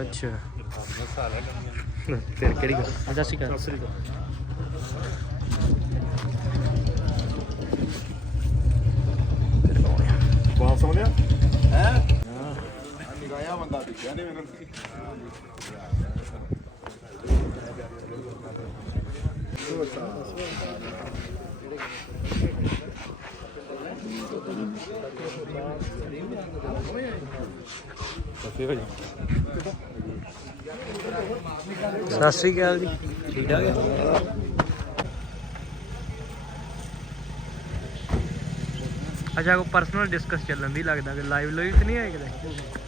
ਅੱਛਾ। ਫਿਰ ਕਿਹੜੀ ਗੱਲ? ਅੱਛਾ ਸਤਿ ਸ਼੍ਰੀ ਅਕਾਲ। ਬਾਤ ਸੁਣ ਲਿਆ ਨਿਗਾਇਆ ਬੰਦਾ ਦਿਖਿਆ ਨਹੀਂ ਮੈਨੂੰ ਸਸੇ ਭਾਜੀ ਸਤਿ ਸ਼੍ਰੀ ਅਕਾਲ ਜੀ। ਠੀਕ ਠਾਕ ਅੱਛਾ ਕੋ ਪਰਸਨਲ ਡਿਸਕਸ ਚੱਲਣ ਦੀ ਲੱਗਦਾ ਕਿ ਲਾਈਵ ਲੋਈ ਤੇ ਨਹੀਂ ਆਏ ਕਿਤੇ?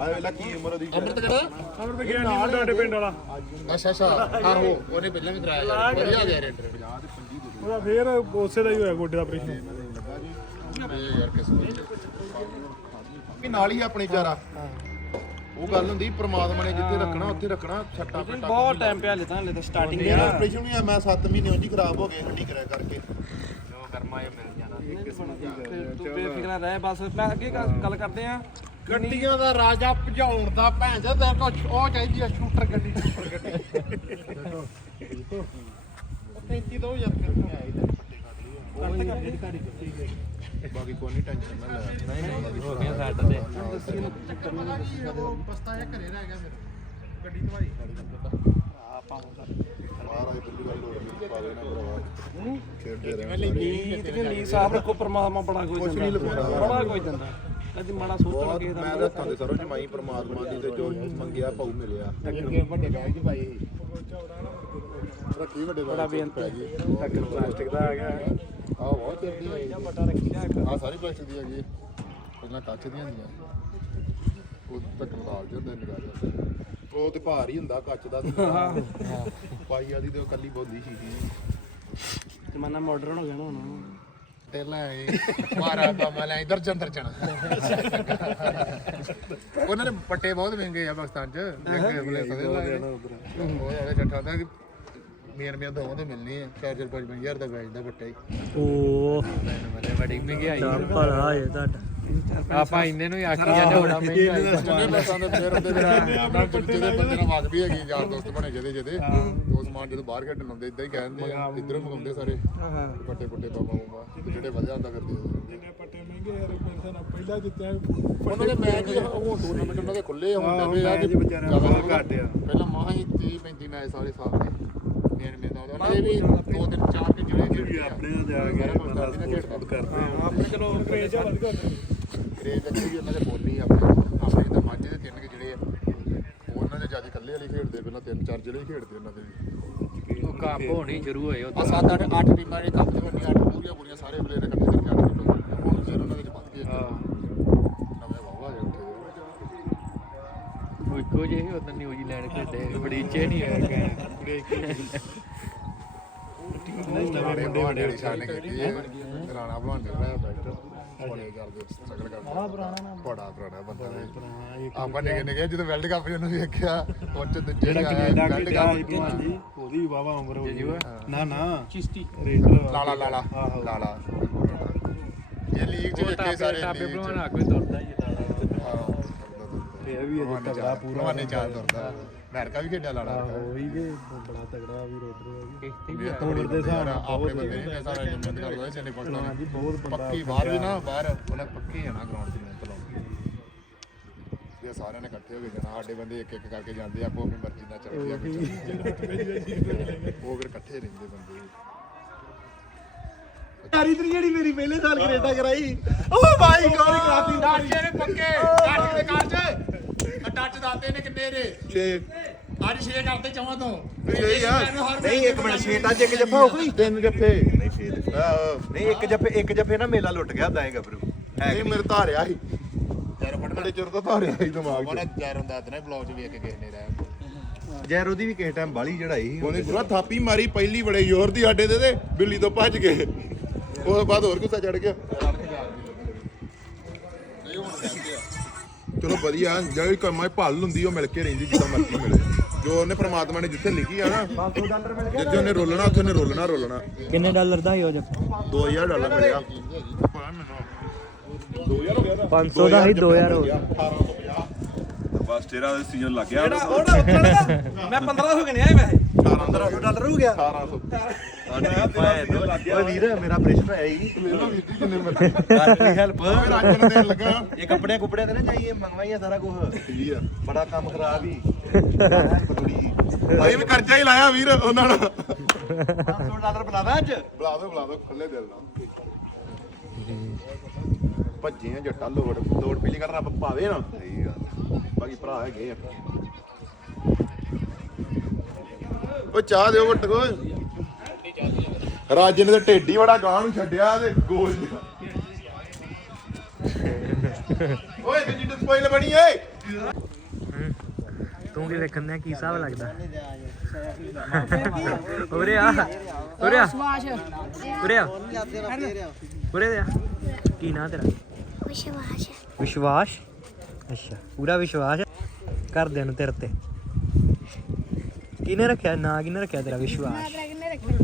ਆ ਵੇਲਾ ਕੀ ਉਮਰ ਉਹਦੀ ਅੰਮ੍ਰਿਤ ਕਿਹੜਾ? ਅੰਮ੍ਰਿਤ ਗਿਆ ਨਹੀਂ ਤੁਹਾਡੇ ਪਿੰਡ ਵਾਲਾ। ਅੱਛਾ ਅੱਛਾ। ਆਹੋ ਉਹਨੇ ਪਹਿਲਾਂ ਵੀ ਕਰਾਇਆ ਯਾਰ ਵਧੀਆ ਗਿਆ ਰੇਟ ਉਹਦਾ ਫੇਰ ਉਸੇ ਦਾ ਹੀ ਹੋਇਆ ਗੋਡੇ ਦਾ ਆਪਰੇਸ਼ਨ ਯਾਰ ਕਿਸ ਵੀ ਨਾਲ ਹੀ ਆਪਣੇ ਚਾਰਾ। ਉਹ ਗੱਲ ਹੁੰਦੀ ਪ੍ਰਮਾਤਮਾ ਨੇ ਜਿੱਥੇ ਰੱਖਣਾ ਉੱਥੇ ਰੱਖਣਾ ਛੱਟਾ ਪੱਟਾ ਬਹੁਤ ਟਾਈਮ ਪਿਆ ਲਿਆ ਹਲੇ ਤਾਂ ਸਟਾਰਟਿੰਗ ਮੇਰਾ ਆਪਰੇਸ਼ਨ ਵੀ ਆ ਮੈਂ 7 ਮਹੀਨੇ ਉਂਝ ਹੀ ਖਰਾਬ ਹੋ ਗਏ ਹੱਡੀ ਕਰਿਆ ਕਰਕੇ। ਤੂੰ ਬੇਫਿਕਰਾ ਰਹਿ ਬਸ। ਮੈਂ ਅੱਗੇ ਗੱਲ ਗੱਲ ਕਰਦੇ ਆ। ਗੱਡੀਆਂ ਦਾ ਰਾਜਾ ਭਜਾਉਣ ਦਾ ਭੈਣ ਜਾ ਤੇਰੇ ਕੋਲ ਉਹ ਚਾਹੀਦੀ ਆ ਸ਼ੂਟਰ ਗੱਡੀ ਸ਼ੂਟਰ ਗੱਡੀ। 35 ਦੋ ਯਾਰ ਕਿੱਥੇ ਆਈ ਤੇ। ਬਾਕੀ ਕੋਈ ਨਹੀਂ ਟੈਨਸ਼ਨ ਨਾ ਲੈ। ਨਹੀਂ ਨਹੀਂ ਹੋ ਗਿਆ ਸਾਡਾ ਤੇ? ਉਹ ਘਰੇ ਰਹਿ ਗਿਆ ਫਿਰ। ਗੱਡੀ ਧਵਾਈ। ਮਹਾਰਾਜ ਬਿੱਲੀ ਗੱਲ ਹੋ। ਭਰਾਵਾ ਖੇਡਦੇ ਰਹਿਣ ਨੀਤ ਕਿ ਨੀ ਸਾਫ਼ ਰੱਖੋ ਪਰਮਾਤਮਾ ਬੜਾ ਕੋਈ ਕੁਛ ਨਹੀਂ ਲੁਕਾਉਂਦਾ। ਬੜਾ ਕੋਈ ਦਿੰਦਾ। ਅੱਜ ਮਾੜਾ ਸੋਚਣ ਬਹੁਤ ਲੱਗੇ ਮੈਂ ਰੱਖਾਂ ਦੇ ਸਰੋਂ ਜਮਾਈ ਪ੍ਰਮਾਤਮਾ ਦੀ ਤੇ ਜੋ ਮੰਗਿਆ ਪਾਉ ਮਿਲਿਆ। ਵੱਡੇ ਬੈਗ ਚ ਪਾਈ ਰੱਖੀ ਵੱਡੇ ਬੜਾ ਬੈਗ ਚ ਪੈ ਗਈ। ਟੱਕਰ ਪਲਾਸਟਿਕ ਦਾ ਆ ਗਿਆ। ਆ ਬਹੁਤ ਚਿਰ ਦੀ ਆਈ ਵੱਡਾ ਰੱਖੀ ਦਾ ਆ ਸਾਰੀ ਪਲਾਸਟਿਕ ਦੀ ਹੈਗੀ। ਪਹਿਲਾਂ ਕੱਚ ਦੀਆਂ ਹੁੰਦੀਆਂ ਉਹ ਤੱਕ ਲਾਲ ਜਿਹਾ ਹੁੰਦਾ ਨਿਗਾਹ ਜਾਂਦਾ ਉਹ ਤੇ ਭਾਰ ਹੀ ਹੁੰਦਾ ਕੱਚ ਦਾ ਪਾਈ ਵਾਲੀ ਤੇ ਉਹ ਕੱਲੀ ਬੋਦੀ ਸੀ। ਜ਼ਮਾਨਾ ਮਾਡਰਨ ਹੋ ਗਿਆ ਨਾ ਹੁਣ। ਤੇ ਲੈ ਮਾਰਾ ਕਾਮਾ ਲੈ ਇਧਰ ਚਣਾ ਉਹਨਾਂ ਦੇ ਪੱਟੇ ਬਹੁਤ ਮਹਿੰਗੇ ਆ ਪਾਕਿਸਤਾਨ ਚ। ਮਹਿੰਗੇ ਬਲੇ ਸਦੇ ਲਾਏ ਨੇ। ਉਹ ਜਾਵੇ ਚੱਠਾ ਦਾ ਕਿ ਮੇਰ ਮੇਰ ਦੋਵਾਂ ਤੋਂ ਮਿਲਣੀ ਹੈ 4 4 5 ਹਜ਼ਾਰ ਦਾ ਵੇਚਦਾ ਪੱਟਾ ਹੀ। ਓ ਮਲੇ ਬੜੀ ਮਹਿੰਗਾਈ ਭਲਾ ਹੈ ਤੁਹਾਡਾ। ਆਪਾਂ ਇੰਨੇ ਨੂੰ ਹੀ ਆਖੀ ਜਾਂਦੇ ਹੋਣਾ ਜਿੰਨੇ ਪੈਸਾਂ ਦੇ ਫੇਰ ਉਹਦੇ ਫਿਰ ਉਹਨਾਂ ਜਿਹਦੇ ਬੰਦੇ ਨਾਲ ਵਗ ਵੀ ਹੈਗੀ ਯਾਰ ਦੋਸਤ ਬਣੇ ਜਿਹਦੇ ਜਿਹਦੇ। ਉਹ ਸਮਾਨ ਜਦੋਂ ਬਾਹਰ ਕੱਢਣ ਲਾਉਂਦੇ ਇਦਾਂ ਹੀ ਕਹਿੰਦੇ ਆ ਇਧਰੋਂ ਮੰਗਾਉਂਦੇ ਸਾਰੇ। ਹਾਂ। ਪੱਟੇ ਪੁੱਟੇ ਪਾਪਾ ਤੇ ਜਿਹੜੇ ਵਧਿਆ ਹੁੰਦਾ ਕਰਦੇ ਜਿੰਨੇ ਪੱਟੇ ਮਹਿੰਗੇ ਯਾਰ ਮੇਰੇ ਨਾਲ ਪਹਿਲਾਂ ਜਿੱਤਿਆ ਉਹਨਾਂ ਦੇ ਮੈਚ ਹੀ ਉਹ ਟੂਰਨਾਮੈਂਟ ਉਹਨਾਂ ਦੇ ਖੁੱਲੇ ਹੁੰਦੇ ਵੇ ਆ ਮੈਚ ਵਿਚਾਰਿਆਂ ਦਾ ਬਹੁਤ ਘੱਟ ਆ। ਪਹਿਲਾਂ ਮਾਹ ਹੀ 30 35 ਮੈਚ ਸਾਰੇ ਸਾਲ ਦੇ ਮੇਨ ਮੇਨ ਦਾ ਉਹਨਾਂ ਦੇ ਵੀ ਦੋ ਦਿਨ ਚਾਰ ਦਿਨ ਜਿਹੜੇ ਆ। ਆਪਣੇ ਨਾਲ ਜਾ ਕੇ ਬੰਦਾ ਸਪੋਰਟ ਕਰਦੇ। ਆ ਆਪਣੇ ਚਲੋ ਕਰੇਜ ਵੱਧ ਗਿਆ ਕਰੇਜ ਅੱਗੇ ਵੀ ਉਹਨਾਂ ਦੇ ਬੋਲੀ ਆਪਣੇ ਆਪਣੇ ਤਾਂ ਮਾਝੇ ਦੇ ਤਿੰਨ ਕੁ ਜਿਹੜੇ ਆ ਉਹ ਉਹਨਾਂ ਦੇ ਜ਼ਿਆਦਾ ਇਕੱਲੇ ਵਾਲੀ ਖੇਡਦੇ ਪਹਿਲਾਂ ਤਿੰਨ ਚਾਰ ਜਿਹੜੇ ਖੇਡਦੇ ਉਹਨਾਂ ਦੇ। ਵੀ ਉਹ ਕੱਪ ਹੋਣੀ ਸ਼ੁਰੂ ਹੋਏ ਆ ਸੱਤ ਅੱਠ ਅੱਠ ਟੀਮਾਂ ਦੇ ਕੱਪ ਦੇ ਬੰਦੀਆਂ ਅੱਠ ਪੂਰੀਆਂ ਪੂਰੀਆਂ ਸਾਰੇ ਪਲੇਅਰ ਇਕੱਠੇ ਕਰਕੇ ਅੱਠ ਟੀਮਾਂ ਹੁਣ ਫਿਰ ਉਹਨਾਂ ਵਿੱਚ ਵੱਧ ਗਏ ਨਵੇਂ ਵਾਵਾ ਜੇ ਉੱਥੇ ਉਹ ਇੱਕੋ ਜਿਹੇ ਹੀ ਉਦੋਂ ਨਿਊਜ਼ੀਲੈਂਡ ਖੇਡੇ ਬੜੀ ਚੇ ਨਹੀਂ ਹੈ ਨਵੇਂ ਮੁੰਡੇ ਵਾਲੀ ਸ਼ਾਨ ਕੀਤੀ ਹੈ ਰਾਣਾ ਨੇ ਬਣਾਇਆ ਬੈਟਰ ਬੜੇ ਕਰਦੇ ਸਟਰਗਲ ਕਰਦੇ ਬੜਾ ਪੁਰਾਣਾ ਨਾ ਬੜਾ ਪੁਰਾਣਾ ਬੰਦਾ ਨੇ ਆਪਾਂ ਨਿਕੇ ਨਿਕੇ ਜਦੋਂ ਵਰਲਡ ਕੱਪ ਜਿਹਨੂੰ ਵੇਖਿਆ ਉਹ ਚ ਦੂਜੇ ਜਿਹੜਾ ਕੈਨੇਡਾ ਵਰਲਡ ਕੱਪ ਉਹਦੀ ਵਾਵਾ ਉਮਰ ਹੋ ਗਈ। ਨਾ ਨਾ। ਚਿਸ਼ਤੀ। ਰੇਡਰ ਲਾਲਾ ਲਾਲਾ ਆਹੋ। ਲਾਲਾ। ਇਹ ਲੀਗ ਚ ਵੇਖੇ ਸਾਰੇ ਟਾਪੇ। ਬਣਾਉਣਾ ਕੋਈ ਤੁਰਦਾ ਹੀ। ਹਾਂ। ਤੇ ਇਹ ਵੀ ਅਜੇ ਤਗੜਾ ਪੂਰਾ ਭਲਵਾਨੇ ਚਾਰ ਤੁਰਦਾ ਅਮਰੀਕਾ ਵੀ ਖੇਡਿਆ ਲਾਲਾ ਉਹੀ ਕਿ ਬੜਾ ਤਗੜਾ ਵੀ ਰੇਡਰ ਕਿਸ਼ਤੀ ਵੀ ਤੋੜ ਦੇ ਹਿਸਾਬ ਨਾਲ ਆਪਣੇ ਬੰਦੇ ਨਹੀਂ ਪੈਸਾ ਰਹਿ ਮਿਹਨਤ ਕਰਦਾ ਚੰਨੇ ਪਾਕਿਸਤਾਨ ਜੀ ਬਹੁਤ ਬੰਦਾ ਪੱਕੀ ਬਾਹਰ ਵੀ ਨਾ ਬਾਹਰ ਉਹਨੇ ਪੱਕੀ ਜਾਣਾ ਗਰਾਊਂਡ 'ਚ ਮਿਹਨਤ ਲਾਉਣੀ ਇਹ ਸਾਰਿਆਂ ਨੇ ਇਕੱਠੇ ਹੋ ਕੇ ਜਾਣਾ ਸਾਡੇ ਬੰਦੇ ਇੱਕ ਇੱਕ ਕਰਕੇ ਜਾਂਦੇ ਆ ਆਪੋ ਆਪਣੀ ਮਰਜ਼ੀ ਨਾਲ ਚੱਲਦੇ ਆ ਉਹ। ਫਿਰ ਇਕੱਠੇ ਰਹਿੰਦੇ ਬੰਦੇ। ਯਾਰੀ ਤੇਰੀ ਜਿਹੜੀ ਮੇਰੀ ਪਹਿਲੇ ਸਾਲ ਕੈਨੇਡਾ ਕਰਾਈ। ਓ ਮਾਈ ਗॉड ਕਰਾਤੀ। ਟੱਚ ਨੇ ਪੱਕੇ ਟੱਚ ਦੇ ਕਰ ਚ ਟੱਚ ਦਾਤੇ ਨੇ ਕਿੰਨੇ ਨੇ 6 ਅੱਜ 6 ਕਰਦੇ ਚਾਹਾਂ ਤੋਂ। ਨਹੀਂ ਇੱਕ ਮਿੰਟ ਛੇ ਟੱਚ ਇੱਕ ਜੱਫਾ ਹੋ ਗਈ? ਤਿੰਨ ਜੱਫੇ। ਨਹੀਂ ਛੇ ਨਹੀਂ ਇੱਕ ਜੱਫੇ ਇੱਕ ਜੱਫੇ ਨਾ ਮੇਲਾ ਲੁੱਟ ਗਿਆ ਦਾਏ ਗੱਭਰੂ। ਹੈ ਨਹੀਂ ਮੇਰੇ ਧਾਰਿਆ ਸੀ। ਯਾਰ ਬੜੇ ਚਿਰ ਤੋਂ ਧਾਰਿਆ ਸੀ ਦਿਮਾਗ 'ਚ। ਬੜਾ ਯਾਰ ਹੁੰਦਾ ਤੇ ਬਲੌਗ 'ਚ ਵੇਖ ਕੇ ਕਿਸੇ ਨੇ ਰਹਿ ਜੈਰ ਉਹਦੀ ਵੀ ਕਿਸੇ ਟਾਈਮ ਬਾਲੀ ਚੜਾਈ ਸੀ। ਉਹਨੇ ਪੂਰਾ ਥਾਪੀ ਮਾਰੀ ਪਹਿਲੀ ਬੜੇ ਜ਼ੋਰ ਦੀ ਸਾਡੇ ਤੇ ਤੇ ਬਿੱਲੀ ਤੋਂ ਭੱਜ ਗਏ ਉਸ ਤੋਂ ਬਾਅਦ ਹੋਰ ਗੁੱਸਾ ਚੜ ਗਿਆ। ਚਲੋ ਵਧੀਆ ਜਿਹੜੀ ਕੰਮਾਂ 'ਚ ਭਾਲ ਹੁੰਦੀ ਉਹ ਮਿਲ ਕੇ ਰਹਿੰਦੀ ਜਿੱਦਾਂ ਮਰਜ਼ੀ ਮਿਲੇ। ਜੋ ਉਹਨੇ ਪ੍ਰਮਾਤਮਾ ਨੇ ਜਿੱਥੇ ਲਿਖੀ ਆ ਨਾ ਜਿੱਥੇ ਉਹਨੇ ਰੋਲਣਾ ਉੱਥੇ ਉਹਨੇ ਰੋਲਣਾ ਰੋਲਣਾ। ਕਿੰਨੇ ਡਾਲਰ ਦਾ ਹੀ ਹੋ ਜੱਫਾ? 2000 ਡਾਲਰ ਮਿਲਿਆ। 500 ਦਾ ਹੀ 2000 ਹੋ ਗਿਆ। ਬਸ ਤੇਰਾ ਸੀਜ਼ਨ ਲੱਗ ਗਿਆ। ਮੈਂ 1500 ਗਿਣਿਆ ਵੈਸੇ। 1500 ਡਾਲਰ ਹੋ ਗਿਆ। 1800 ਓਏ ਵੀਰ ਮੇਰਾ ਹੋਇਆ ਹੀ ਮੈਨੂੰ ਵੀ ਦਿੱਤੀ ਜਿੰਨੇ ਮਰਜ਼ੀ ਕਰ ਕੋਈ ਹੈਲਪ ਰਾਜਨ ਦੇਣ ਲੱਗਾ। ਇਹ ਕੱਪੜੇ ਕੁਪੜੇ ਤੇ ਨਾ ਜਾਈਏ ਮੰਗਵਾਈਏ ਸਾਰਾ ਕੁਝ ਠੀਕ ਆ। ਬੜਾ ਕੰਮ ਖਰਾਬ ਹੀ। ਅਸੀਂ ਵੀ ਕਰਜ਼ਾ ਹੀ ਲਾਇਆ ਵੀਰ ਉਹਨਾਂ ਨਾਲ। 500 ਡਾਲਰ ਬਣਾਦਾ ਅੱਜ? ਬੁਲਾ ਦੋ ਬੁਲਾ ਦੋ ਖੁੱਲੇ ਦਿਲ ਨਾਲ। ਭੱਜੇ ਆ ਜੱਟਾ ਲੋੜ ਲੋੜ ਪੀਲੀ ਕਰ ਰੱਬ ਪਾਵੇ ਨਾ। ਸਹੀ ਗੱਲ। ਬਾਕੀ ਭਰਾ ਹੈਗੇ ਆ। ਓ ਚਾਹ ਦਿਓ ਘੁੱਟ ਕੋ ਰਾਜੇ ਨੇ ਤੇ ਢੇਡੀ ਬੜਾ ਗਾਂ ਨੂੰ ਛੱਡਿਆ ਤੇ ਗੋਲ। ਓਏ ਤੇ ਜਿੱਦ ਸਪੋਇਲ ਬਣੀ ਏ ਤੂੰ ਕੀ ਵੇਖਣ ਦਿਆ ਕੀ ਹਿਸਾਬ ਲੱਗਦਾ? ਉਰੇ ਆ ਉਰੇ ਆ। ਉਰੇ ਆ। ਉਰੇ ਆ। ਕੀ ਨਾਂ ਤੇਰਾ? ਵਿਸ਼ਵਾਸ। ਵਿਸ਼ਵਾਸ? ਅੱਛਾ ਪੂਰਾ ਵਿਸ਼ਵਾਸ ਘਰਦਿਆਂ ਨੂੰ ਤੇਰੇ ਤੇ ਕਿਹਨੇ ਰੱਖਿਆ? ਨਾਂ ਕਿਹਨੇ ਰੱਖਿਆ ਤੇਰਾ ਵਿਸ਼ਵਾਸ? ਕਿੰਨੇ ਰੱਖੀ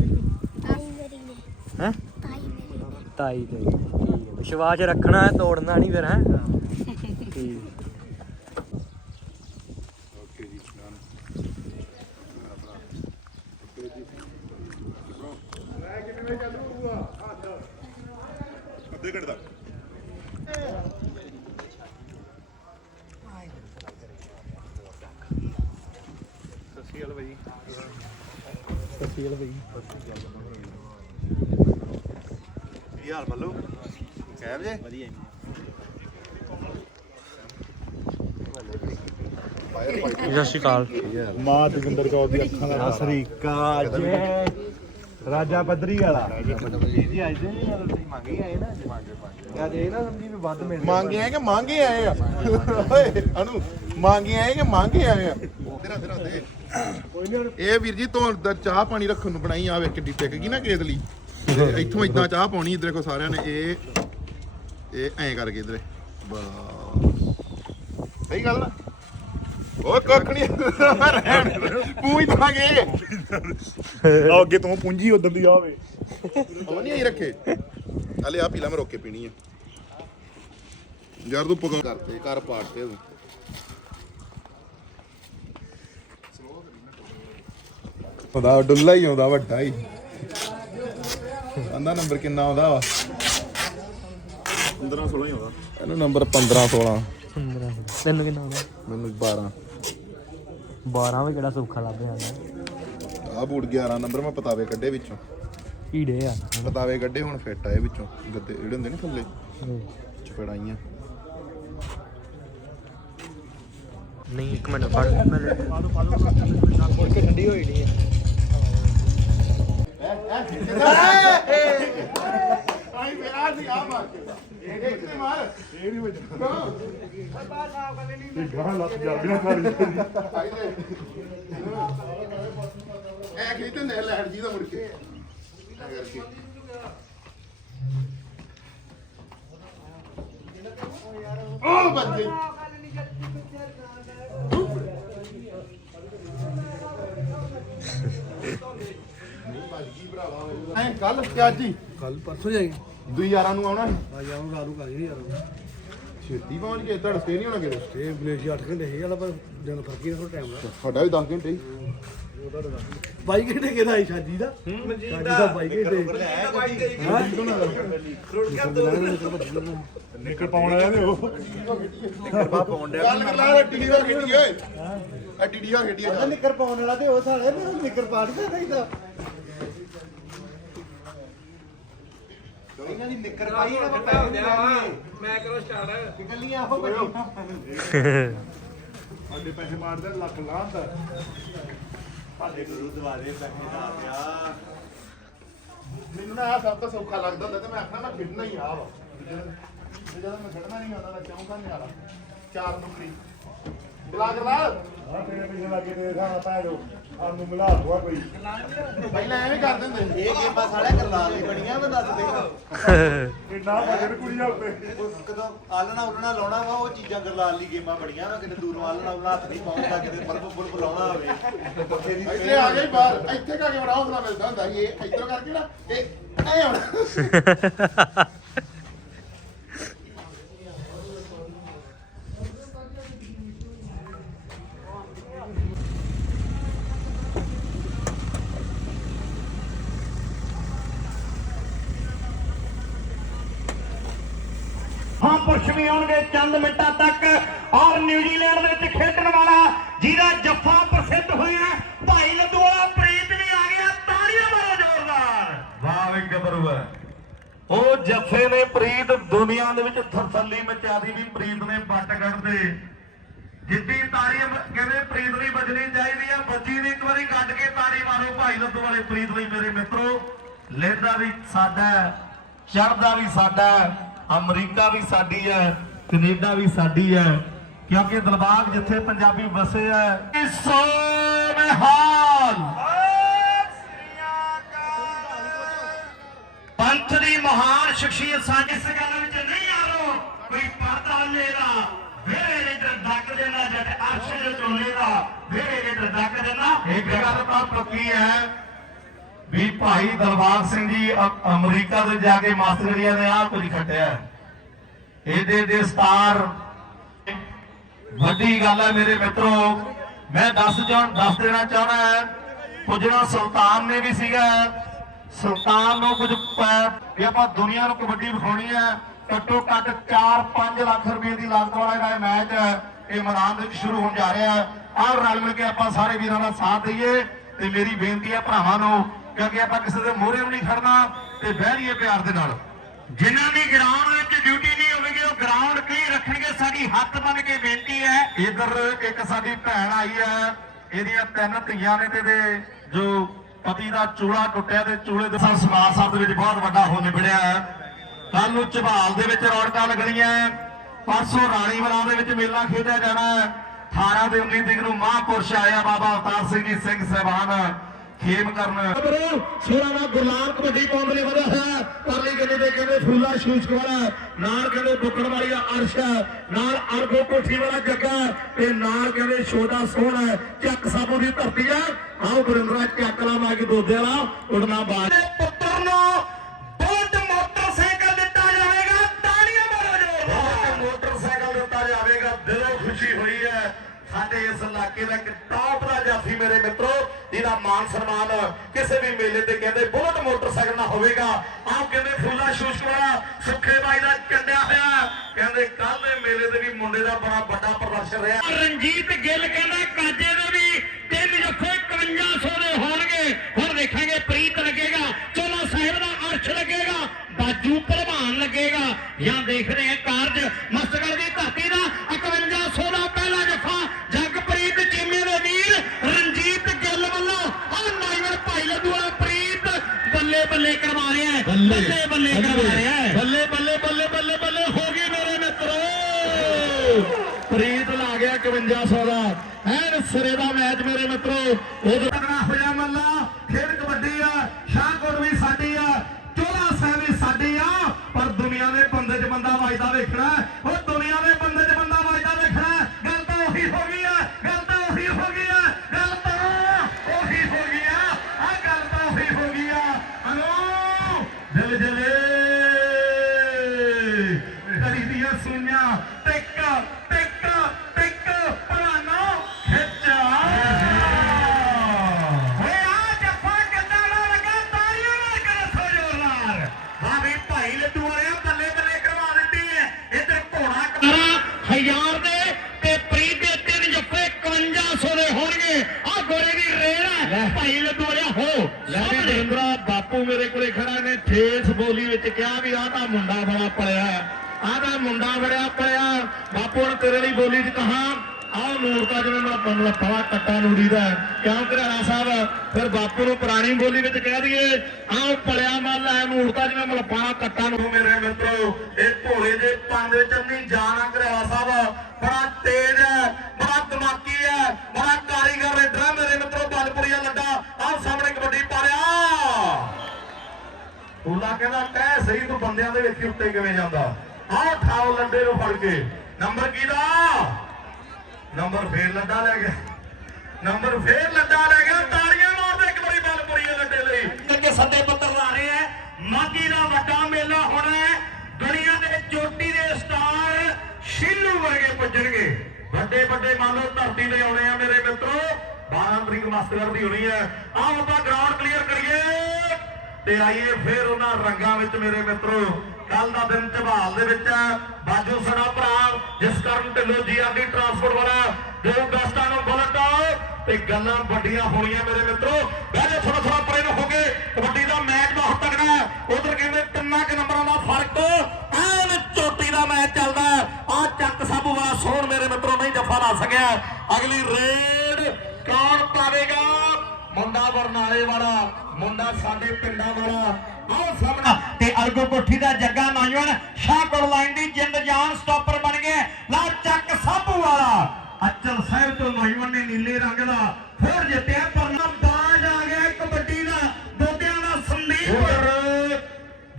ਤਾਈ ਮੇਰੀ ਨੇ। ਹੈ? ਤਾਈ ਮੇਰੀ ਨੇ। ਤਾਈ ਤੇ ਠੀਕ ਹੈ। ਵਿਸ਼ਵਾਸ ਰੱਖਣਾ ਹੈ ਤੋੜਨਾ ਨਹੀਂ ਫਿਰ ਹੈ। ਠੀਕ ਅੱਧੇ ਘੰਟੇ ਤੱਕ ਕੀ ਹਾਲ ਮੱਲੂ ਕਹਿਬ ਜੇ ਵਧੀਆ ਸਤਿ ਸ਼੍ਰੀ ਅਕਾਲ। ਮਾਂ ਜਗਿੰਦਰ ਕੌਰ ਦੀ ਅੱਖਾਂ ਦਾ ਅਸਰੀਕਾ ਜੈ। ਰਾਜਾ ਪੱਧਰੀ ਵਾਲਾ। ਜੀ ਅੱਜ ਦੇ ਤੁਸੀਂ ਮੰਗੇ ਆਏ ਨਾ? ਅੱਜ ਇਹ ਨਾ ਸਮਝੀ ਵੀ ਵੱਧ ਮਿਲ ਮੰਗੇ ਆਏ ਕਿ ਮੰਗੇ ਆਏ ਆ। ਓਏ ਅਨੂ ਮੰਗੇ ਆਏ ਕਿ ਮੰਗੇ ਆਏ ਆ। ਤੇਰਾ ਤੇਰਾ ਦੇ ਇਹ ਵੀਰ ਜੀ ਤੋਂ ਦਾ ਚਾਹ ਪਾਣੀ ਰੱਖਣ ਨੂੰ ਬਣਾਈ ਆ ਵੇ ਕਿੱਡੀ ਟਿਕ ਗਈ ਨਾ ਕੇਤਲੀ। ਤੇ ਇੱਥੋਂ ਇਦਾਂ ਚਾਹ ਪਾਉਣੀ ਇਧਰੇ ਕੋ ਸਾਰਿਆਂ ਨੇ ਇਹ ਇਹ ਐਂ ਕਰਕੇ ਇਧਰੇ। ਬਸ। ਸਹੀ ਗੱਲ ਨਾ? ਉਹ ਕੱਖ ਨਹੀਂ ਰਹਿਣ ਪੂੰਝ ਦਾਂਗੇ ਅੱਗੇ ਤੋਂ ਪੂੰਜੀ ਉਦੋਂ ਦੀ ਆਵੇ। ਉਹ ਨਹੀਂ ਆਈ ਰੱਖੇ। ਹਲੇ ਆ ਪੀ ਲਾ ਮੈਂ ਰੋਕ ਕੇ ਪੀਣੀ ਆ। ਯਾਰ ਤੂੰ ਪਕਾ ਕਰਤੇ ਘਰ ਪਾੜਤੇ ਤੂੰ। ਉਹਦਾ ਡੁੱਲਾ ਹੀ ਆਉਂਦਾ ਵੱਡਾ ਹੀ। ਅੰਦਾ ਨੰਬਰ ਕਿੰਨਾ ਆਉਂਦਾ ਵਾ? 15 16 ਹੀ ਆਉਂਦਾ। ਇਹਨੂੰ ਨੰਬਰ 15 16 15 ਤੈਨੂੰ ਕਿੰਨਾ ਆਉਂਦਾ? ਮੈਨੂੰ 12 12 ਵੀ ਕਿਹੜਾ ਸੌਖਾ ਲੱਭ ਜਾਂਦਾ। ਆ ਬੂਟ 11 ਨੰਬਰ ਮੈਂ ਪਤਾਵੇ ਕੱਢੇ ਵਿੱਚੋਂ। ਢੀੜੇ ਆ। ਪਤਾਵੇ ਕੱਢੇ ਹੁਣ ਫਿੱਟ ਆਏ ਵਿੱਚੋਂ। ਗੱਦੇ ਜਿਹੜੇ ਹੁੰਦੇ ਨੇ ਥੱਲੇ ਚਪੜਾਈਆਂ। ਨਹੀਂ ਇੱਕ ਮਿੰਟ ਫੜ ਮੈਂ ਲੈ ਮੁੜ ਕੇ ਠੰਡੀ ਹੋਈ ਨਹੀਂ ਹੈ। ਆਈ ਮੇਰਾ ਸੀ ਆ ਮਾਰ ਇਹ ਇੱਕ ਤੇ ਮਾਰ? ਇਹ ਨਹੀਂ ਵੱਜਣਾ ਗਾਂ ਲੱਤ ਜਾਂਦੀਆਂ ਖਾਲੀ ਐ ਖੇਤ ਤੇ ਨਹਿ ਲੈਣ ਜੀ ਦਾ ਮੁੜ ਕੇ? ਐਂ ਕਰਕੇ ਉਹ ਬੱਜ ਗਈ ਐ ਕੱਲ ਤੇ ਹੀ ਕੱਲ ਪਰਸੋਂ ਜਾਈ ਦੁਈ ਯਾਰਾਂ ਨੂੰ ਆਉਣਾ ਸੀ? ਆ ਜਾਉਂ ਰਾਤ ਨੂੰ ਕਰ ਜੀ ਯਾਰ। ਛੇਤੀ ਪਹੁੰਚ ਗਏ ਤੁਹਾਡੇ ਸਟੇ ਨਹੀਂ ਹੋਣਾ ਕਿਤੇ? ਤੇ ਬਲੇਜੀ 8 ਘੰਟੇ ਸੀ ਵਾਲਾ ਪਰ ਦਿਨ ਫ਼ਰਕ ਹੀ ਨਾ ਟਾਈਮ ਦਾ। ਸਾਡਾ ਵੀ 10 ਘੰਟੇ ਹੀ। 22 ਘੰਟੇ ਕਿਹਦਾ ਆਈ ਸ਼ਾਦੀ ਦਾ? ਸ਼ਾਦੀ ਦਾ। 22 ਘੰਟੇ। ਨਿਕਲ ਪਾਉਣ ਆਇਆ ਨੇ ਉਹ। ਨਿਕਰਪਾ ਪਾਉਣ ਡਿਆ ਗੱਲ ਕਰ ਲੈ ਟੀਡੀ ਵਾਲ ਖੇਡੀ ਓਏ। ਆ ਟੀਡੀ ਵਾਲ ਖੇਡੀ ਆ। ਨਿੱਕਰ ਪਾਉਣ ਵਾਲਾ ਤੇ ਉਹ ਸਾਲੇ ਨਿੱਕਰ ਪਾ ਨਹੀਂ ਸਕਦਾ ਇਹਨਾਂ ਦੀ ਨਿਕਰ ਪਾਈ ਨਾ ਪਤਾ ਮੈਂ ਕਰੋ ਸਟਾਰਟ ਨਿਕਲੀਆਂ ਆਹੋ ਬੜੀ ਸਾਡੇ ਪੈਸੇ ਮਾਰਦੇ ਲੱਖ ਲਾਂਦਾ ਸਾਡੇ ਗੁਰੂ ਦਵਾਰੇ ਪੈਸੇ ਦਾ ਪਿਆ। ਮੈਨੂੰ ਨਾ ਆ ਸਭ ਤੋਂ ਸੌਖਾ ਲੱਗਦਾ ਹੁੰਦਾ ਤੇ ਮੈਂ ਆਖਣਾ ਮੈਂ ਖੇਡਣਾ ਹੀ ਆ ਵਾ। ਤੇ ਜਦੋਂ ਮੈਂ ਖੇਡਣਾ ਨਹੀਂ ਆਉਂਦਾ ਤਾਂ ਚਾਹੁੰਦਾ ਨਹੀਂ ਆਲਾ ਚਾਰ ਨੰਬਰੀ ਬੁਲਾ ਕਰ ਲਾ ਆ ਤੇਰੇ ਪਿੱਛੇ ਲੱਗੇ ਤੇ ਸਾਰਾ ਪੈ ਜਾਓ। ਸਾਨੂੰ ਮਿਲਾ ਦਵਾ ਕੋਈ। ਪਹਿਲਾਂ ਐਵੇਂ ਕਰ ਦਿੰਦੇ ਸੀ। ਇਹ ਗੇਮਾਂ ਸਾਲਿਆ ਕਰਲਾ ਲਈ ਬਣੀਆਂ ਮੈਂ ਦੱਸ ਦੇ। ਇੰਨਾ ਵਜਨ ਕੁੜੀਆਂ ਉੱਤੇ। ਕਦੋਂ ਆਲਣਾ ਉਲਣਾ ਲਾਉਣਾ ਵਾ ਉਹ ਚੀਜ਼ਾਂ ਕਰਲਾ ਲਈ ਗੇਮਾਂ ਬਣੀਆਂ ਵਾ ਕਿਤੇ ਦੂਰੋਂ ਆਲਣਾ ਉਲਣਾ ਹੱਥ ਨਹੀਂ ਪਾਉਂਦਾ ਕਿਤੇ ਬਲਬ ਬੁਲਬ ਲਾਉਣਾ ਹੋਵੇ। ਪੱਖੇ ਦੀ ਇੱਥੇ ਆ ਗਏ ਬਾਹਰ ਇੱਥੇ ਕਾ ਕੇ ਬੜਾ ਹੌਸਲਾ ਮਿਲਦਾ ਹੁੰਦਾ ਇਹ ਇੱਧਰੋਂ ਕਰਕੇ ਨਾ ਇਹ ਐ ਹੋਣਾ ਹਾਂ ਪੁਰਸ਼ ਵੀ ਆਉਣਗੇ ਚੰਦ ਮਿੰਟਾਂ ਤੱਕ ਔਰ ਨਿਊਜ਼ੀਲੈਂਡ ਦੇ ਵਿੱਚ ਖੇਡਣ ਵਾਲਾ ਜਿਹਦਾ ਜੱਫਾ ਪ੍ਰਸਿੱਧ ਹੋਇਆ ਭਾਈ ਲੱਡੂ ਵਾਲਾ ਪ੍ਰੀਤ ਵੀ ਆ ਗਿਆ ਤਾੜੀਆਂ ਮਾਰੋ ਜ਼ੋਰਦਾਰ ਵਾਹ ਵੀ ਗੱਭਰੂ ਹੈ ਉਹ ਜੱਫੇ ਨੇ ਪ੍ਰੀਤ ਦੁਨੀਆ ਥਰਸੱਲੀ ਮਚਾਦੀ ਵੀ ਪ੍ਰੀਤ ਨੇ ਵੱਟ ਕੱਢਦੇ ਜਿੱਦੀ ਤਾੜੀ ਕਹਿੰਦੇ ਪ੍ਰੀਤ ਲਈ ਵੱਜਣੀ ਚਾਹੀਦੀ ਆ ਬੱਜੀ ਦੀ ਇੱਕ ਵਾਰੀ ਕੱਢ ਕੇ ਤਾੜੀ ਮਾਰੋ ਭਾਈ ਲੱਦੂ ਵਾਲੇ ਪ੍ਰੀਤ ਲਈ ਮੇਰੇ ਮਿੱਤਰੋ। ਲਹਿਦਾ ਵੀ ਸਾਡਾ ਹੈ, ਚੜ੍ਹਦਾ ਵੀ ਸਾਡਾ ਅਮਰੀਕਾ ਵੀ ਸਾਡੀ ਹੈ ਕੈਨੇਡਾ ਵੀ ਸਾਡੀ ਹੈ ਕਿਉਂਕਿ ਦਿਲਬਾਗ ਜਿੱਥੇ ਪੰਜਾਬੀ ਵਸੇ ਹੈ ਸੋ ਨਿਹਾਲ ਪੰਥ ਦੀ ਮਹਾਨ ਸ਼ਖਸੀਅਤ ਸਾਡੀ ਇਸ ਗੱਲ ਵਿੱਚ ਪਰਦਾ ਲੈਦਾ ਵੇਰੇ ਦੇ ਡੱਕ ਦੇਣਾ ਜੱਟ ਅਰਸ਼ ਦੇ ਚੋਲੇ ਦਾ ਵੇਰੇ ਦੇ ਡੱਕ ਦੇਣਾ। ਇੱਕ ਗੱਲ ਤਾਂ ਪੱਕੀ ਹੈ ਵੀ ਭਾਈ ਦਲਬਾਗ ਸਿੰਘ ਜੀ ਅਮਰੀਕਾ ਦੇ ਜਾ ਕੇ ਮਾਸਟਰੀਆ ਨੇ ਆਹ ਕੁਝ ਖੱਟਿਆ ਇਹਦੇ ਦੇ ਸਟਾਰ। ਵੱਡੀ ਗੱਲ ਹੈ ਮੇਰੇ ਮਿੱਤਰੋ, ਮੈਂ ਦੱਸ ਜਾਣ ਦੱਸ ਦੇਣਾ ਚਾਹਣਾ ਹੈ ਪੁੱਜਣਾ ਸੁਲਤਾਨ ਨੇ ਵੀ ਸੀਗਾ ਸੁਲਤਾਨ ਨੂੰ ਕੁਝ ਵੀ ਆਪਾਂ ਦੁਨੀਆ ਨੂੰ ਕਬੱਡੀ ਵਿਖਾਉਣੀ ਹੈ। ਘੱਟੋ ਘੱਟ 4-5 ਲੱਖ ਰੁਪਏ ਦੀ ਲਾਗਤ ਵਾਲਾ ਜਿਹੜਾ ਮੈਚ ਹੈ, ਇਹ ਮੈਦਾਨ ਦੇ ਵਿੱਚ ਸ਼ੁਰੂ ਹੋਣ ਜਾ ਰਿਹਾ ਹੈ। ਆਹ ਰਲ ਮਿਲ ਕੇ ਆਪਾਂ ਸਾਰੇ ਵੀਰਾਂ ਦਾ ਸਾਥ ਦਈਏ ਤੇ ਮੇਰੀ ਬੇਨਤੀ ਹੈ ਭਰਾਵਾਂ ਨੂੰ ਕਿਉਂਕਿ ਆਪਾਂ ਕਿਸੇ ਦੇ ਮੋਹਰੇ ਵੀ ਨਹੀਂ ਖੜਨਾ ਤੇ ਬਹਿਰੀਏ ਪਿਆਰ ਦੇ ਨਾਲ। ਜਿਨ੍ਹਾਂ ਦੀ ਗਰਾਊਂਡ ਵਿੱਚ ਡਿਊਟੀ ਨਹੀਂ ਹੋਵੇਗੀ, ਉਹ ਗਰਾਊਂਡ ਕਲੀ ਰੱਖਣਗੇ। ਸਾਡੀ ਹੱਥ ਬੰਨ ਕੇ ਬੇਨਤੀ ਹੈ। ਇਧਰ ਇੱਕ ਸਾਡੀ ਭੈਣ ਆਈ ਹੈ, ਇਹਦੀਆਂ ਤਿੰਨ ਧੀਆਂ ਨੇ ਤੇ ਇਹਦੇ ਜੋ ਪਤੀ ਦਾ ਚੂੜਾ ਟੁੱਟਿਆ ਤੇ ਚੂੜੇ ਦੇ ਸਮਾਜ ਸਾਹਿਬ ਦੇ ਵਿੱਚ ਬਹੁਤ ਵੱਡਾ ਹੋ ਨਿਬੜਿਆ ਹੈ। ਕੱਲ ਨੂੰ ਝਬਾਲ ਦੇ ਵਿੱਚ ਰੌਣਕਾਂ ਲੱਗਣੀਆਂ ਹੈ। ਪਰਸੋਂ ਰਾਣੀਵਾਲਾ ਦੇ ਵਿੱਚ ਮੇਲਾ ਖੇਡਿਆ ਜਾਣਾ ਹੈ। 18 ਤੇ 19 ਤਰੀਕ ਨੂੰ ਮਹਾਂਪੁਰਸ਼ ਆਇਆ ਬਾਬਾ ਅਵਤਾਰ ਸਿੰਘ ਜੀ ਸਿੰਘ ਸਹਿਬਾਨ ਖੇਮ ਕਰਨ। ਸੋਨਾ ਦਾ ਗੁਰਲਾਲ ਕਬੱਡੀ ਪਾਉਣ ਲਈ ਵਧਿਆ ਹੋਇਆ ਪਰਲੀ ਗਲੀ ਦੇ ਕਹਿੰਦੇ ਫੂਲਾ ਸ਼ੂਸ਼ਕ ਵਾਲਾ ਨਾਲ ਕਹਿੰਦੇ ਬੁੱਕਣ ਵਾਲੀ ਦਾ ਅਰਸ਼ ਹੈ, ਨਾਲ ਅਰਗੋ ਕੋਠੀ ਵਾਲਾ ਜੱਗਾ ਤੇ ਨਾਲ ਕਹਿੰਦੇ ਛੋਟਾ ਸੋਹਣਾ ਚੱਕ ਸਾਬੂ ਦੀ ਧਰਤੀ ਆ ਆਓ ਗੁਰਿੰਦਰਾ ਚੱਕ ਲਾ ਮੈਂ ਕਿ ਦੋਦੇ ਵਾਲਾ ਉਡਣਾ ਬਾਹਰ ਦੇ ਪੁੱਤਰ ਨੂੰ ਬੁਲਟ ਸਾਡੇ ਇਸ ਇਲਾਕੇ ਦਾ ਇੱਕ ਟੌਪ ਦਾ ਜਾਫੀ ਮੇਰੇ ਮਿੱਤਰੋ, ਜਿਹਦਾ ਮਾਨ ਸਨਮਾਨ ਕਿਸੇ ਵੀ ਮੇਲੇ ਤੇ ਕਹਿੰਦੇ ਬੁਲਟ ਮੋਟਰਸਾਈਕਲ ਨਾ ਹੋਵੇਗਾ। ਆਹ ਕਹਿੰਦੇ ਫੁੱਲਾ ਸ਼ੂਸ਼ਕ ਵਾਲਾ ਸੁੱਖੇ ਬਾਈ ਦਾ ਕੰਡਿਆ ਹੋਇਆ। ਕਹਿੰਦੇ ਕੱਲ ਦੇ ਮੇਲੇ ਤੇ ਵੀ ਮੁੰਡੇ ਦਾ ਬੜਾ ਵੱਡਾ ਪ੍ਰਦਰਸ਼ਨ ਰਿਹਾ। ਰਣਜੀਤ ਗਿੱਲ ਕਹਿੰਦਾ, ਕਾਜੇ ਦੇ ਵੀ ਤਿੰਨ ਜੱਫੇ 5100 ਦੇ ਹੋਣਗੇ। ਹੁਣ ਦੇਖਾਂਗੇ ਪ੍ਰੀਤ ਲੱਗੇਗਾ, ਚੋਲਾ ਸਾਹਿਬ ਦਾ ਅਰਸ਼ ਲੱਗੇਗਾ, ਬਾਜੂ ਭਲਵਾਨ ਲੱਗੇਗਾ। ਜਾਂ ਦੇਖਦੇ ਹਾਂ ਕਾਰਜ ਮਸਤਗੜ ਦੀ ਧਰਤੀ ਦਾ 5100 ਦਾ ਪਹਿਲਾ ਜੱਫਾ ਜਗਪ੍ਰੀਤ ਚੀਮੇ ਦੇ ਵੀਰ ਰਣਜੀਤ ਗਿੱਲ ਵੱਲੋਂ ਆਹ ਨਾਈਵਰ ਭਾਈ ਲੱਡੂ ਵਾਲਾ ਪ੍ਰੀਤ ਬੱਲੇ ਬੱਲੇ ਕਰਵਾ ਰਿਹਾ ਹੈ ਬੱਲੇ ਬੱਲੇ ਕਰਵਾ ਰਿਹਾ ਹੈ ਬੱਲੇ ਬੱਲੇ ਬੱਲੇ ਬੱਲੇ ਬੱਲੇ ਹੋ ਗਈ ਮੇਰੇ ਮਿੱਤਰੋ ਪ੍ਰੀਤ ਲਾ ਗਿਆ 5100 ਦਾ ਐਨ ਸਿਰੇ ਦਾ ਮੈਚ ਮੇਰੇ ਮਿੱਤਰੋ ਉਦੋਂ ਤਗੜਾ ਹੋਇਆ ਮੱਲਾ ਖੇਡ ਕਬੱਡੀ ਆ ਸ਼ਾਹਕੋਟ ਵੀ ਸਾਡੀ ਆ ਚੋਲਾ ਸਾਹਿਬ ਵੀ ਸਾਡੀ ਆ ਪਰ ਦੁਨੀਆ ਦੇ ਬੰਦੇ 'ਚ ਬੰਦਾ ਵੱਜਦਾ ਵੇਖਣਾ ਹੈ। ਉਹ ਦੁਨੀਆ ਦੇ ਬੰਦੇ 'ਚ ਬੰਦਾ ਵੱਜਦਾ ਵੇਖਣਾ ਹੈ। ਗੱਲ ਤਾਂ ਉਹੀ ਹੋ ਗਈ ਆ ਗੱਲ ਤਾਂ ਉਹੀ ਹੋ ਗਈ ਆ ਗੱਲ ਤਾਂ ਉਹੀ ਹੋ ਗਈ ਆ ਆ ਗੱਲ ਤਾਂ ਉਹੀ ਹੋ ਗਈ ਆ ਹਲੋ ਦਿਲ ਜਲੇ ਕਰੀ ਦੀਆਂ ਖੜਾ ਬੋਲੀ ਵਿੱਚ ਕਿਹਾ ਵੀ ਆਹ ਤਾਂ ਮੁੰਡਾ ਬੜਾ ਪੜਿਆ ਆਹ ਤਾਂ ਮੁੰਡਾ ਬੜਾ ਪੜਿਆ ਬਾਪੂ ਨੇ ਤੇਰੇ ਲਈ ਬੋਲੀ ਚ ਕਹਾ? ਆਹ ਨੂਰਤਾ ਜਿਵੇਂ ਮੇਰਾ ਬੰਦਾ ਬੜਾ ਕੱਟਾ ਨੂਰੀ ਦਾ ਕਿਉਂ ਘਰਾਣਾ ਸਾਹਿਬ? ਫਿਰ ਬਾਪੂ ਨੂੰ ਪੁਰਾਣੀ ਬੋਲੀ ਵਿੱਚ ਕਹਿ ਦਈਏ, ਆਹ ਪੜਿਆ ਮੱਲ ਹੈ ਨੂਰਤਾ ਜਿਵੇਂ ਮਲਪਾਣਾ ਕੱਟਾ ਨੂੰ ਮੇਰੇ ਮਿੱਤਰੋ, ਇਹ ਭੋਲੇ ਦੇ ਪੰਨ ਦੇ ਚੰਨੀ ਜਾਣਾ ਘਰਾਣਾ ਸਾਹਿਬ। ਬੜਾ ਤੇਜ਼ ਹੈ, ਬੜਾ ਦਿਮਾਗੀ ਹੈ, ਬੜਾ ਕਾਰੀਗਰ ਰੇਡਰ ਹੈ ਮੇਰੇ ਮਿੱਤਰੋ ਬਲਪੁਰ ਉਹਲਾ ਕਹਿੰਦਾ ਕਹਿ ਸਹੀ ਤੂੰ ਬੰਦਿਆਂ ਦੇ ਵਿੱਚ ਉੱਤੇ ਕਿਵੇਂ ਜਾਂਦਾ? ਆਹ ਠਾਓ ਲੱਡੇ ਨੂੰ ਫੜ ਕੇ। ਨੰਬਰ ਕਿਹਦਾ ਨੰਬਰ ਫੇਰ ਲੱਡਾ ਲੈ ਗਿਆ। ਨੰਬਰ ਫੇਰ ਲੱਡਾ ਲੈ ਗਿਆ। ਤਾੜੀਆਂ ਮਾਰਦੇ ਇੱਕ ਵਾਰੀ ਬਲ ਪੁਰੀਏ ਲੱਡੇ ਲਈ। ਅੱਗੇ ਸੱਦੇ ਪੱਤਰ ਲਾ ਰਹੇ ਹੈ ਮਾਗੀ ਦਾ ਵੱਡਾ ਮੇਲਾ ਹੋਣਾ ਹੈ। ਦੁਨੀਆ ਦੇ ਚੋਟੀ ਦੇ ਸਟਾਰ ਸ਼ਿਲੂ ਵਰਗੇ ਪੁੱਜਣਗੇ। ਵੱਡੇ ਵੱਡੇ ਮੰਨ ਲਓ ਧਰਤੀ ਤੇ ਆਉਣੇ ਆ ਮੇਰੇ ਮਿੱਤਰੋ। 12 ਤਰੀਕ ਮਾਸਟਰ ਦੀ ਹੋਣੀ ਹੈ। ਆਓ ਆਪਾਂ ਗਰਾਊਂਡ ਕਲੀਅਰ ਕਰੀਏ। ਤੇ ਆਈਏ ਫੇਰ ਉਹਨਾਂ ਰੰਗਾਂ ਵਿੱਚ ਮੇਰੇ ਮਿੱਤਰੋ। ਕੱਲ ਦਾ ਦਿਨ ਝਬਾਲ ਦੇ ਵਿੱਚ ਹੈ। ਬਾਜੂ ਸੜਾ ਭਰਾ, ਜਿਸ ਕਾਰਨ ਢਿੱਲੋਂ ਜੀਆਰਡੀ ਟਰਾਂਸਪੋਰਟ ਵਾਲਾ ਦੋ ਅਗਸਤਾਂ ਨੂੰ ਬੁਲਟ ਤੇ ਗੱਲਾਂ ਵੱਡੀਆਂ ਹੋਣੀਆਂ ਮੇਰੇ ਮਿੱਤਰੋ। ਬਹਿਜੇ ਥੋੜਾ ਥੋੜਾ ਪਰੇ ਨੂੰ ਹੋ ਗਏ ਕਬੱਡੀ ਦਾ ਮੈਚ ਬਹੁਤ ਤਗੜਾ ਹੈ। ਉਧਰ ਕਹਿੰਦੇ ਤਿੰਨਾਂ ਕਿ ਨੰਬਰਾਂ ਦਾ ਫ਼ਰਕ। ਐਨ ਚੋਟੀ ਦਾ ਮੈਚ ਚੱਲਦਾ ਆ ਚੱਕ ਸਾਬੂ ਵਾਲਾ ਸੋਹਣ ਮੇਰੇ ਮਿੱਤਰੋ ਨਹੀਂ ਜੱਫਾ ਲਾ ਸਕਿਆ। ਅਗਲੀ ਰੇਡ ਕੌਣ ਪਾਵੇਗਾ? ਮੁੰਡਾ ਬਰਨਾਲੇ ਵਾਲਾ ਮੁੰਡਾ ਸਾਡੇ ਪਿੰਡਾਂ ਵਾਲਾ। ਆਓ ਸਾਹਮਣਾ ਤੇ ਅਰਗੋ ਕੋਠੀ ਦਾ ਜੱਗਾ ਨੌਜਵਾਨ ਸ਼ਾਹਕੋਟ ਲਾਈਨ ਦੀ ਜਿੰਦ ਜਾਨ ਸਟਾਪਰ ਬਣ ਗਏ ਲਾ ਚੱਕ ਸਾਬੂ ਵਾਲਾ। ਅਚਲ ਸਾਹਿਬ ਤੋਂ ਨੌਜਵਾਨ ਨੇ ਨੀਲੇ ਰੰਗ ਦਾ ਫੋੜ ਜਿੱਤਿਆ ਪਰ ਨਾ ਬਾਜ ਆ ਗਿਆ ਕਬੱਡੀ ਦਾ। ਦੋਦਿਆਂ ਦਾ ਸੰਦੀਪ।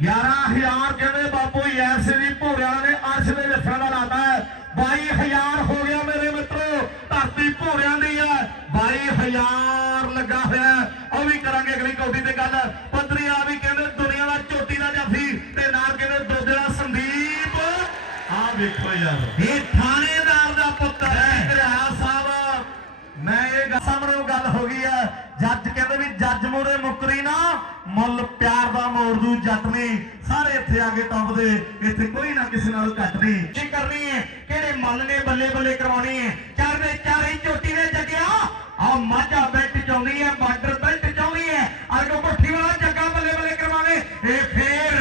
11000 ਕਹਿੰਦੇ ਬਾਪੂ ਐਸੇ ਦੀ ਭੋਰਿਆਂ ਨੇ ਅਰਸ਼ ਦੇ ਵਿਸਣ ਦਾ ਲਾਤਾ ਹੈ। 22000 ਹੋ ਗਿਆ ਮੇਰੇ ਮਿੱਤਰੋ ਧਰਤੀ ਭੋਰਿਆਂ ਦੀ ਹੈ 22000 ਲੱਗਾ ਹੋਇਆ। ਉਹ ਵੀ ਕਰਾਂਗੇ ਅਗਲੀ ਕੌਡੀ ਤੇ ਗੱਲ। ਪੱਧਰੀ ਆ ਵੀ ਕਹਿੰਦੇ ਦੁਨੀਆ ਦਾ ਚੋਟੀ ਦਾ ਜਾਫੀ ਤੇ ਨਾਲ ਕਹਿੰਦੇ ਦੋਦੇ ਦਾ ਸੰਦੀਪ। ਆ ਵੇਖੋ ਯਾਰ। ਇਹ ਥਾਣੇਦਾਰ ਦਾ ਪੁੱਤਰ ਹੈ। ਘਰਿਆ ਸਾਹਿਬ ਮੈਂ ਇਹ ਗੱਲ ਸਾਹਮਣੇ ਗੱਲ ਹੋ ਗਈ ਹੈ। ਜੱਜ ਕਹਿੰਦੇ ਵੀ ਜੱਜ ਮੋਰੇ ਮੁਕਰੀ ਨਾ ਮੁੱਲ ਪਿਆਰ ਦਾ ਮੋੜ ਦੂ ਜੱਟ ਨਹੀਂ ਸਾਰੇ ਇੱਥੇ ਆ ਕੇ ਟੱਪਦੇ। ਇੱਥੇ ਕੋਈ ਨਾ ਕਿਸੇ ਨਾਲ ਘੱਟ ਨਹੀਂ ਕੀ ਕਰਨੀ ਹੈ। ਕਿਹੜੇ ਮੱਲ ਨੇ ਬੱਲੇ ਬੱਲੇ ਕਰਵਾਉਣੀ ਹੈ। ਚਾਰ ਚਾਰੇ ਚੋਟੀ ਦੇ ਜੱਗਿਆ। ਆ ਮਾਝਾ ਬੈਲਟ ਚਾਉਂਦੀ ਹੈ ਬਾਰਡਰ ਬੈਲਟ ਚਾਉਂਦੀ ਹੈ। ਅਰਗੋ ਕੋਠੀ ਵਾਲਾ ਜੱਗਾ ਬੱਲੇ ਬੱਲੇ ਕਰਵਾਵੇ। ਇਹ ਫੇਰ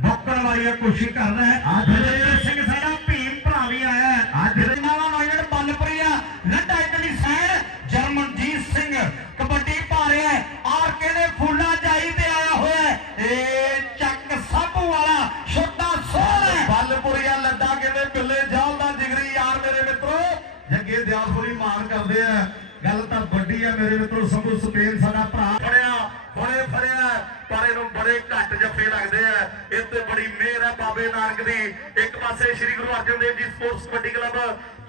ਬੋਕਣ ਵਾਲੀ ਕੋਸ਼ਿਸ਼ ਕਰਦਾ ਹੈ ਅੱਜ ਬਲਜੀਤ ਸਿੰਘ ਸਾਡਾ ਭੀਮ ਭਰਾ ਵੀ ਆਇਆ ਹੈ ਅੱਜ ਨਾਵਾ ਨੌਜਣ ਬੱਲਪਰੀਆ ਲੱਡਾ ਇਟਲੀ ਸਾਈਡ ਜਰਮਨਜੀਤ ਸਿੰਘ ਕਬੱਡੀ ਪਾ ਰਿਹਾ ਹੈ ਆਰ ਕਹਿੰਦੇ ਫੁੱਲਾ ਜਾਈ ਤੇ ਆਇਆ ਹੋਇਆ ਹੈ ਇਹ ਚੱਕ ਸਾਬੂ ਵਾਲਾ ਛੋਟਾ ਸੋਹਣਾ ਹੈ ਬੱਲਪੁਰੀਆ ਲੱਡਾ ਕਹਿੰਦੇ ਬਿੱਲੇ ਜਾਲ ਦਾ ਜਿਗਰੀ ਯਾਰ ਮੇਰੇ ਮਿੱਤਰੋ ਜੱਗੇ ਦਿਆਲਪੁਰੀ ਮਾਨ ਕਰਦੇ ਆ ਗੱਲ ਤਾਂ ਵੱਡੀ ਆ ਮੇਰੇ ਮਿੱਤਰੋ ਸੰਭੂ ਸਪੇਨ ਸਾਡਾ ਭਰਾ ਫੜਿਆ ਹੁਣੇ ਫੜਿਆ ਪਰ ਇਹਨੂੰ ਬੜੇ ਘੱਟ ਜੱਫੇ ਲੱਗਦੇ ਆ ਇਹ ਤੇ ਬੜੀ ਮਿਹਰ ਹੈ ਬਾਬੇ ਨਾਨਕ ਦੀ। ਇੱਕ ਪਾਸੇ ਸ੍ਰੀ ਗੁਰੂ ਅਰਜਨ ਦੇਵ ਜੀ ਸਪੋਰਟਸ ਕਬੱਡੀ ਕਲੱਬ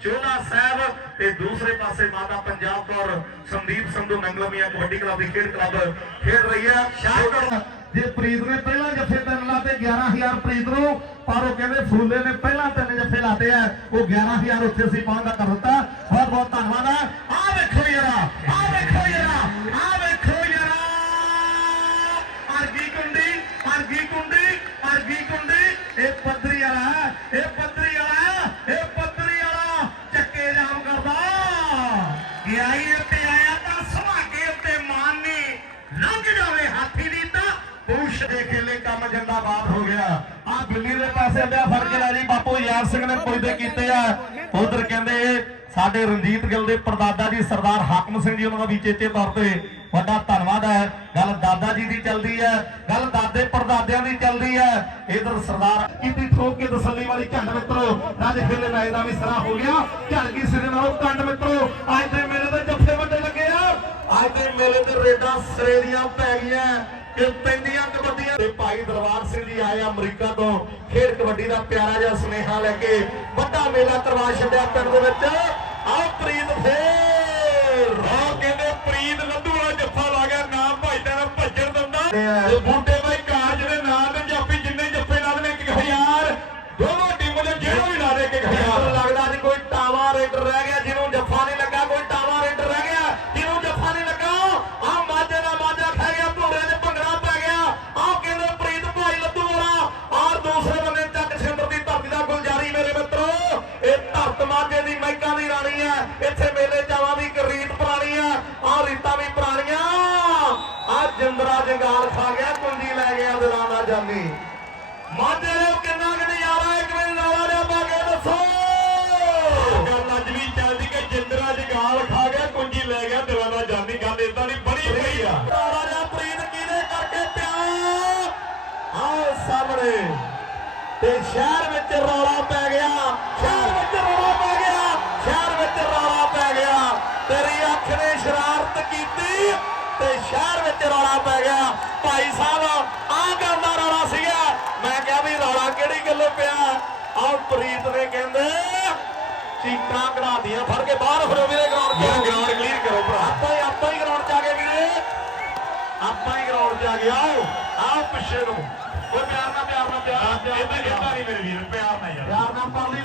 ਚੋਲਾ ਸਾਹਿਬ ਤੇ ਦੂਸਰੇ ਪਾਸੇ ਮਾਤਾ ਪੰਜਾਬ ਕੌਰ ਸੰਦੀਪ ਸੰਧੂ ਨੰਗਲਮੀਆਂ ਕਬੱਡੀ ਕਲੱਬ ਦੀ ਖੇਡ ਕਲੱਬ ਖੇਡ ਰਹੀ ਹੈ। ਸ਼ਾਹਕੋਟ ਜੇ ਪ੍ਰੀਤ ਨੇ ਪਹਿਲਾਂ ਜੱਫੇ ਤਿੰਨ ਲਾਤੇ 11000 ਪ੍ਰੀਤ ਨੂੰ ਪਰ ਉਹ ਕਹਿੰਦੇ ਫੂਲੇ ਨੇ ਪਹਿਲਾਂ ਤਿੰਨ ਜੱਫੇ ਲਾਤੇ ਆ। ਉਹ 11000 ਉੱਥੇ ਅਸੀਂ ਪਹੁੰਚਦਾ ਕਰ ਦਿੱਤਾ। ਬਹੁਤ ਬਹੁਤ ਧੰਨਵਾਦ ਆ ਆ ਵੇਖੋ ਯਾਰਾ ਆ ਵੇਖੋ ਯਾਰਾ ਇਹ ਪੱਧਰੀ ਵਾਲਾ ਇਹ ਪੱਧਰੀ ਵਾਲਾ, ਚੱਕੇ ਜਾਮ ਕਰਦਾ। ਗਿਆਈ ਉੱਤੇ ਆਇਆ ਤਾਂ ਸੁਹਾਗੇ ਉੱਤੇ ਮਾਨੇ ਲੰਘ ਜਾਵੇ ਹਾਥੀ ਦੀ ਤਾਂ। ਪੁਸ਼ ਦੇ ਖੇਲੇ ਕੰਮ ਜਿੰਦਾਬਾਦ ਹੋ ਗਿਆ। ਆ ਦਿੱਲੀ ਦੇ ਪਾਸੇ ਪਿਆ ਫ਼ਰਕ ਲੈ ਜੀ। ਬਾਪੂ ਯਾਰ ਸਿੰਘ ਨੇ ਪੁੱਜਦੇ ਕੀਤੇ ਆ। ਉਧਰ ਕਹਿੰਦੇ, ਸਾਡੇ ਰਣਜੀਤ ਗਿੱਲ ਦੇ ਪਰਦਾਦਾ ਜੀ ਸਰਦਾਰ ਹਾਕਮ ਸਿੰਘ ਜੀ ਉਹਨਾਂ ਦਾ ਵੀ ਚੇਤੇ ਤੌਰ ਤੇ ਵੱਡਾ ਧੰਨਵਾਦ ਹੈ। ਗੱਲ ਦਾਦਾ ਜੀ ਦੀ ਚੱਲਦੀ ਹੈ ਗੱਲ ਦਾਦੇ ਪਰਦਾਦਿਆਂ ਦੀ ਚੱਲਦੀ ਹੈ। ਇਧਰ ਸਰਦਾਰ ਕੀਤੀ ਠੋਕ ਕੇ ਤਸੱਲੀ ਵਾਲੀ ਝੰਡ ਮਿੱਤਰੋ ਰਾਜ ਖੇਲੇ ਮੈਚ ਦਾ ਵੀ ਸਰਾ ਹੋ ਗਿਆ। ਝੜ ਗਈ ਸਿਰੇ ਨਾਲੋਂ? ਕੰਡ ਮਿੱਤਰੋ ਅੱਜ ਦੇ ਮੇਲੇ ਦੇ ਜੱਫੇ ਵੱਡੇ ਲੱਗੇ ਆ। ਅੱਜ ਦੇ ਮੇਲੇ ਤੇ ਰੇਡਾਂ ਸਿਰੇ ਦੀਆਂ ਪੈ ਗਈਆਂ ਕਿ ਪੈਂਦੀਆਂ ਕਬੱਡੀਆਂ। ਤੇ ਭਾਈ ਦਰਬਾਰ ਸਿੰਘ ਜੀ ਆਏ ਅਮਰੀਕਾ ਤੋਂ। ਖੇਡ ਕਬੱਡੀ ਦਾ ਪਿਆਰਾ ਜਿਹਾ ਸੁਨੇਹਾ ਲੈ ਕੇ ਵੱਡਾ ਮੇਲਾ ਕਰਵਾ ਛੱਡਿਆ ਪਿੰਡ ਦੇ ਵਿੱਚ। ਆਓ ਪ੍ਰੀਤ ਫੇਰ ਭੱਜਣ ਦਿੰਦਾ ਤੇ ਸਾਹਮਣੇ। ਤੇ ਸ਼ਹਿਰ ਵਿੱਚ ਰੌਲਾ ਪੈ ਗਿਆ। ਸ਼ਹਿਰ ਵਿੱਚ ਰੌਲਾ ਪੈ ਗਿਆ। ਸ਼ਹਿਰ ਵਿੱਚ ਰੌਲਾ ਪੈ ਗਿਆ। ਤੇਰੀ ਅੱਖ ਨੇ ਸ਼ਰਾਰਤ ਕੀਤੀ ਤੇ ਸ਼ਹਿਰ ਵਿੱਚ ਰੌਲਾ ਪੈ ਗਿਆ। ਭਾਈ ਸਾਹਿਬ ਆਹ ਗੱਲ ਦਾ ਰੌਲਾ ਸੀਗਾ। ਮੈਂ ਕਿਹਾ ਵੀ ਰੌਲਾ ਕਿਹੜੀ ਗੱਲੋਂ ਪਿਆ? ਆਹ ਪ੍ਰੀਤ ਨੇ ਕਹਿੰਦੇ ਚੀਕਾਂ ਕਢਾ ਫੜ ਕੇ ਬਾਹਰ ਫਿਰੋ ਵੀਰੇ ਗਰਾਊਂਡ ਤੇ ਗਰਾਊਂਡ ਕਲੀਅਰ ਕਰੋ ਭਰਾ। ਆਪਾਂ ਹੀ ਆਪਾਂ ਹੀ ਗਰਾਊਂਡ ਚ ਆ ਗਏ ਵੀਰੇ। ਆਪਾਂ ਹੀ ਗਰਾਊਂਡ ਚ ਆ ਗਏ। ਆਓ ਆਓ ਪਿੱਛੇ ਨੂੰ। ਉਹ ਪਿਆਰ ਨਾਲ ਪਿਆਰ ਨਾਲ ਪਿਆਰ ਨਾਲ ਪਿਆਰ ਨਾਲ ਨਹੀਂ ਮੇਰੇ ਵੀਰ ਪਿਆਰ ਨਾਲ ਯਾਰ। ਪਿਆਰ ਨਾਲ ਪਰਲੀ